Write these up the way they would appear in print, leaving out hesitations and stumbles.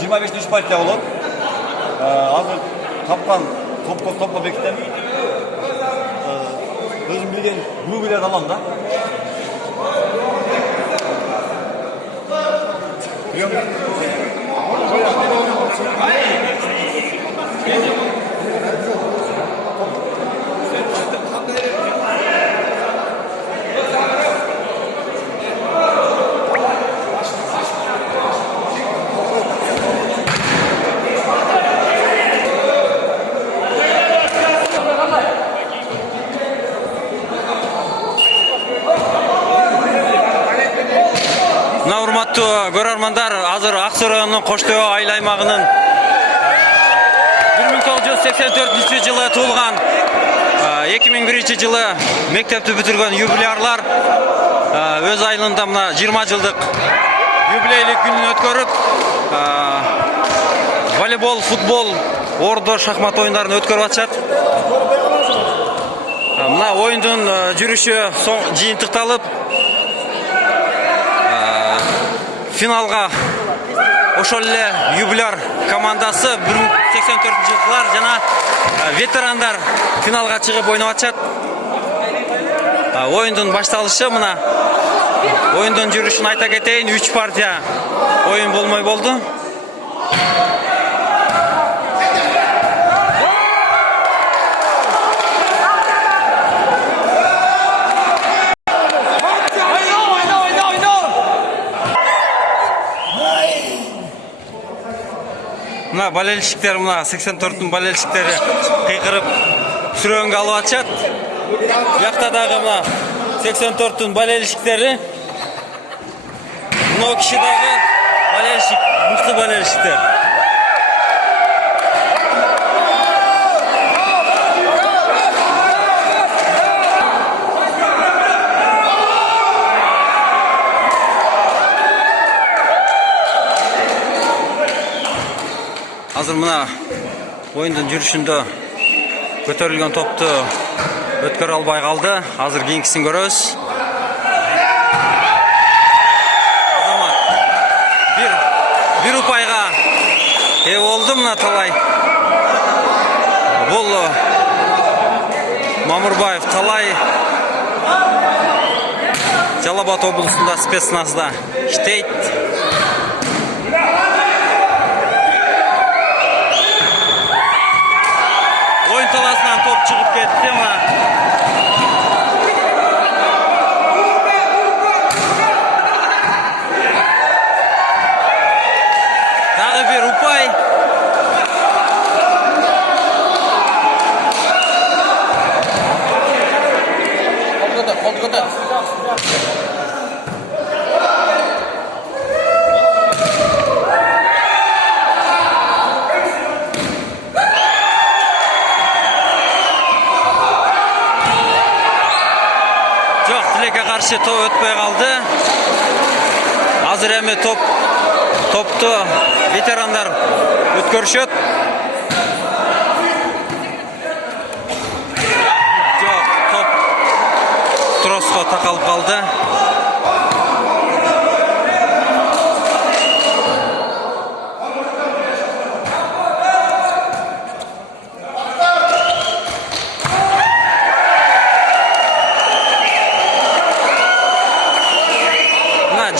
25 партия болот. Азыр тапкан топко бекитем. Өзүм билген группаларды алам да. Урматтуу көрөрмандар, азыр Аксу районунун Коштөө айыл аймагынын 1984-жылы туулган, 2001-жылы мектепти бүтүргөн юбилярлар өз айылында мына 20 жылдык юбилейлик күнүн өткөрүп, волейбол, футбол, ордо, шахмат оюндарын өткөрүп атышат. Мына оюндун жүрүшү жыйынтыкталып, финалга ошол эле юбиляр командасы 1984-жылдыклар жана ветерандар финалга чыгып ойноп атышат. Оюндун башталышы мына. Оюндун жүрүшүн айта кетейин, 3 партия оюн болмой болду. Мына болельщиктер, мына 84-тун болельщиктери кыйкырып сүрөнгө алып атышат. Бuyakta дагы мына 84-тун болельщиктери. Мына киши дагы болельщик, мыкты болельщиктер. Азыр мына оюндун жүрүшүндө көтөрүлгөн топту өткөрө албай калды. Азыр кийинкисин көрөбүз. Азамат бир упайга ээ болду мына талай. Бул Мамурбаев талай Жалал Абад облусунда спецназда иштейт. Таласынан топ чыгып кетти мына. Дагы бир упай. Колгода. Каршы топ өтпөй калды. Азыр эми топту ветерандар өткөрүшөт. Жок, топ троско такалып калды.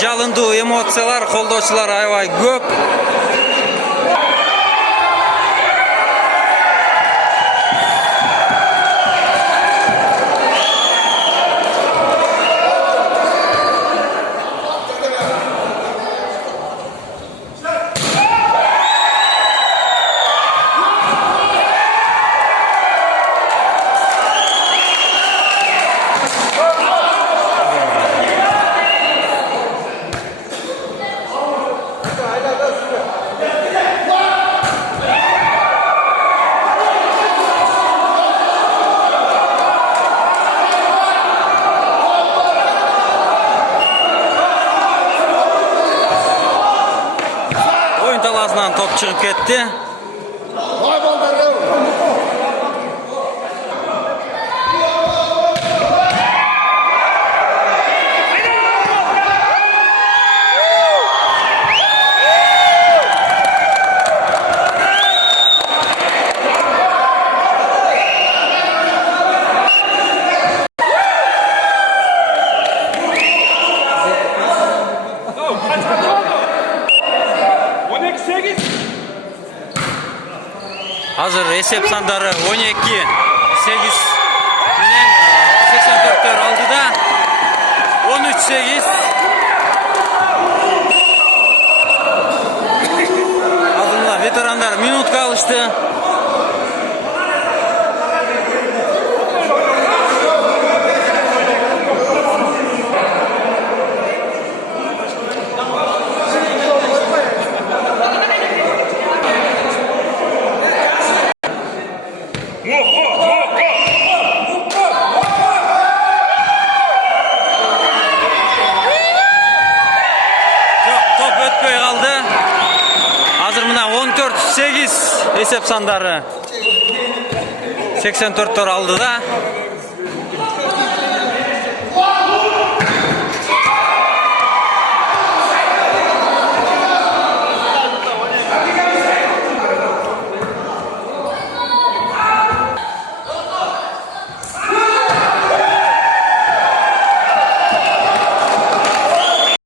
Жалындуу эмоциялар, колдоочулар аябай көп. Top çıkıp gitti. Hazır esep sandары 12-8 менен 84-төр алдыда 13-8. Алдында ветерандар минутка алышты. Топ өтпөй қалды. Азыр мына 14-8 есеп сандары 84-төр алдыда.